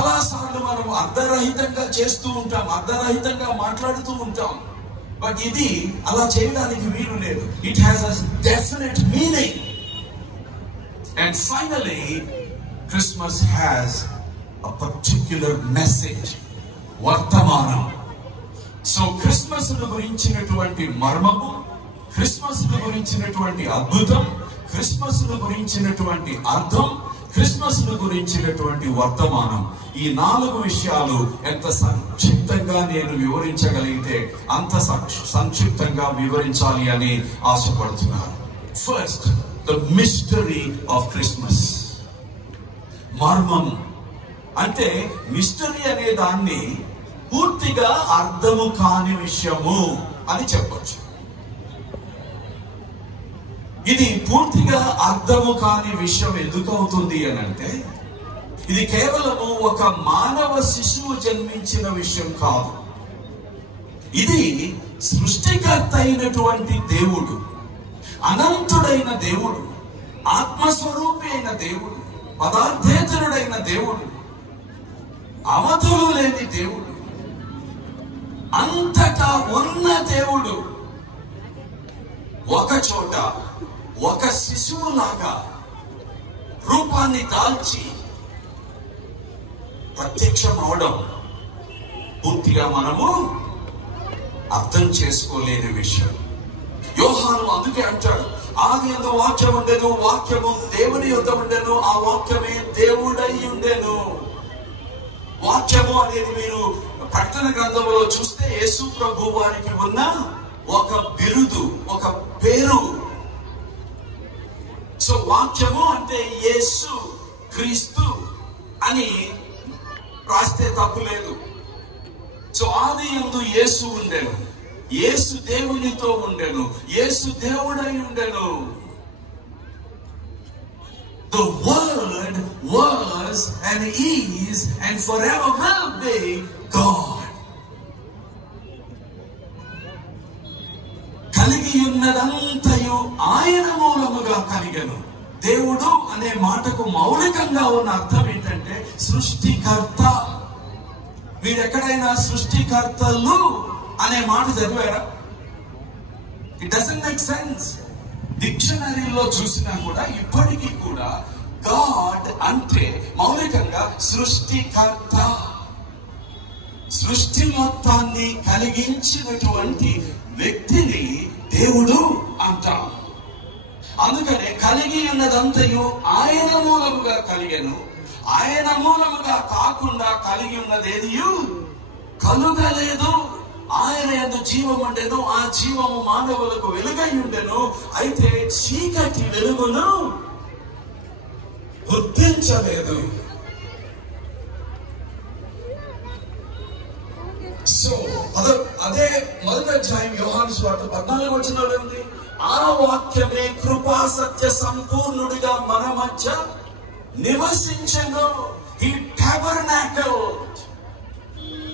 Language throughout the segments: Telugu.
చాలా సార్లు మనం అర్ధరహితంగా చేస్తూ ఉంటాం, అర్ధరహితంగా మాట్లాడుతూ ఉంటాం. బట్ ఇది అలా చేయడానికి వీలు లేదు. It has a definite meaning. And finally Christmas has a particular message, వర్తమానం. సో క్రిస్మస్ గురించినటువంటి మర్మము, క్రిస్మస్ గురించినటువంటి అద్భుతం, క్రిస్మస్ గురించినటువంటి అర్థం, క్రిస్మస్ గురించినటువంటి వర్తమానం, ఈ 4 విషయాలు ఎంత సంక్షిప్తంగా నేను వివరించగలిగితే అంత సంక్షిప్తంగా వివరించాలి అని ఆశపడుతున్నాను. First, the mystery of Christmas. మర్మం అంటే మిస్టరీ అనే దాన్ని పూర్తిగా అర్థము కాని విషయము అని చెప్పొచ్చు. ఇది పూర్తిగా అర్థము కాని విషయం ఎందుకు అవుతుంది అని అంటే, ఇది కేవలము ఒక మానవ శిశువు జన్మించిన విషయం కాదు. ఇది సృష్టికర్త అయినటువంటి దేవుడు, అనంతుడైన దేవుడు, ఆత్మస్వరూపి అయిన దేవుడు, పదార్థేతరుడైన దేవుడు, అవధులు లేని దేవుడు, అంతటా ఉన్న దేవుడు ఒక చోట ఒక శిశువులాగా రూపాన్ని దాల్చి ప్రత్యక్షం అవడం పూర్తిగా మనము అర్థం చేసుకోలేని విషయం. యోహాను అందుకే అంటాడు, ఆదియందు వాక్యం ఉండెను, వాక్యము దేవుని యొద్ద ఉండెను, ఆ వాక్యమే దేవుడై ఉండెను. వాక్యము అనేది మీరు ప్రకటన గ్రంథంలో చూస్తే యేసు ప్రభు వారికి ఉన్న ఒక బిరుదు, ఒక పేరు. సో వాక్యము అంటే యేసు క్రీస్తు అని రాస్తే తప్పు లేదు. సో ఆదియందు యేసు ఉండెను, యేసు దేవునితో ఉండెను, యేసు దేవుడై ఉండెను. The word was and is and forever will be God. కలిగి ఉన్నదంతయు ఆయన మూలముగా కలిగెను. దేవుడు అనే మాటకు మౌలికంగా ఉన్న అర్థం ఏంటంటే సృష్టికర్త. మీరు ఎక్కడైనా సృష్టికర్తలు అనే మాట చదివారా? It doesn't make sense. డిక్షనరీలో చూసినా కూడా ఇప్పటికీ కూడా గాడ్ అంటే మౌలికంగా సృష్టికర్త, సృష్టి మొత్తాన్ని కలిగించినటువంటి వ్యక్తిని దేవుడు అంటాం. అందుకనే కలిగి ఉన్నదంతయు ఆయన మూలముగా కలిగెను, ఆయన మూలముగా కాకుండా కలిగి ఉన్నదేది కలుగలేదు. ఆయన యందు జీవం ఉండెను, ఆ జీవము మానవులకు వెలుగై ఉండెను. అయితే చీకటి వెలుగును గుర్తించలేదు. సో అదే మొదటి అధ్యాయం యోహాను సువార్త 14వ వచనంలో ఉంది, ఆ వాక్యమే కృపా సత్య సంపూర్ణుడిగా మన మధ్య నివసించెను. ఈ టాబర్నాకిల్,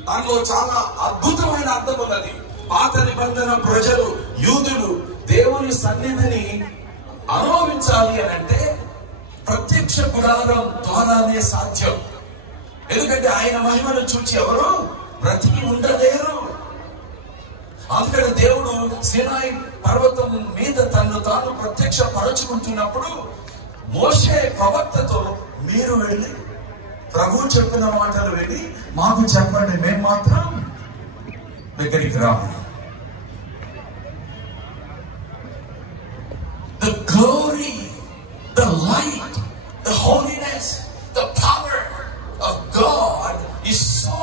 దానిలో చాలా అద్భుతమైన అర్థం ఉన్నది. పాత నిబంధన ప్రజలు, యూదులు దేవుని సన్నిధిని అనుభవించాలి అని అంటే ప్రత్యక్ష గుడారం ద్వారానే సాధ్యం. ఎందుకంటే ఆయన మహిమను చూచి ఎవరు బ్రతికి ఉండలేరు. అందుకని దేవుడు సీనాయి పర్వతం మీద తన్ను తాను ప్రత్యక్ష పరచుకుంటున్నప్పుడు మోషే ప్రవక్తతో మీరు వెళ్ళి ప్రభు చెప్పిన మాటలు వెళ్ళి మాకు చెప్పండి, మేము మాత్రం దగ్గరికి రాము. The glory, the light, the holiness, the power of God is so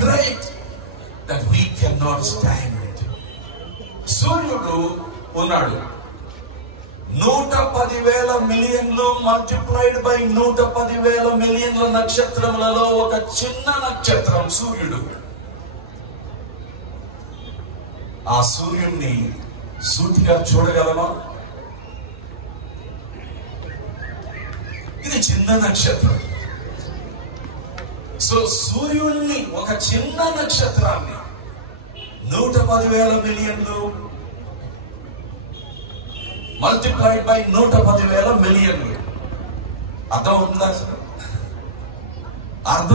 great that we cannot stand. సూర్యుడు ఉన్నాడు, 110,000 మిలియన్లు మల్టిప్లైడ్ బై 110,000 మిలియన్ల నక్షత్రములలో ఒక చిన్న నక్షత్రం సూర్యుడు. ఆ సూర్యుడిని సూటిగా చూడగలమా? ఇది చిన్న నక్షత్రం. సో సూర్యుడిని, ఒక చిన్న నక్షత్రాన్ని 110,000 మిలియన్లు మల్టిప్లైడ్ బై 110,000 మిలియన్లు. అర్థం అవుతుందా? అర్థం